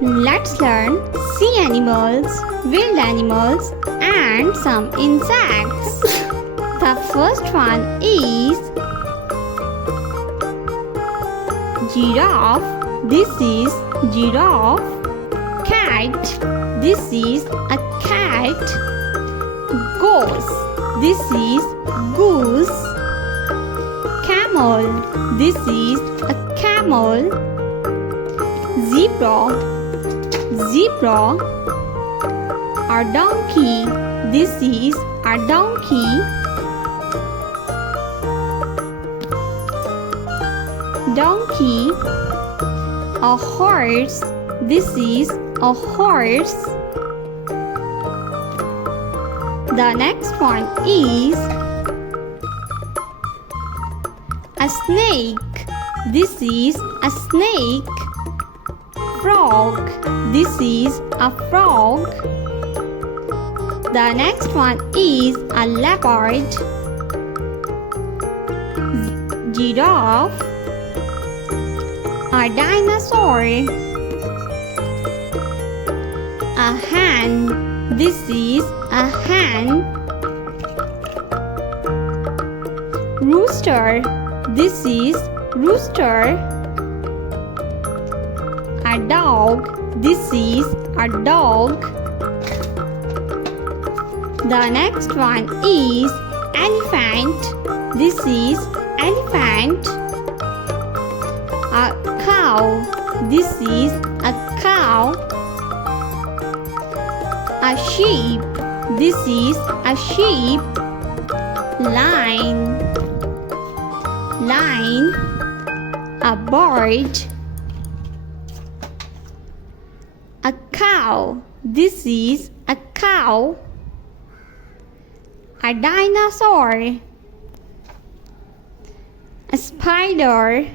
Let's learn sea animals, wild animals, and some insects. The first one is giraffe. This is giraffe. Cat. This is a cat. Goose. This is goose. Camel. This is a camel. Zebra. Zebra. A donkey. This is a donkey. Donkey. A horse. This is a horse. The next one is a snake. This is a snake. Frog. This is a frog. The next one is a leopard. Giraffe. A dinosaur. A hen. This is a hen. Rooster. This is rooster. A dog. This is a dog. The next one is elephant. This is elephant. A cow. This is a cow. A sheep. This is a sheep. Lion. Lion. A bird. A cow. This is a cow. A dinosaur. A spider.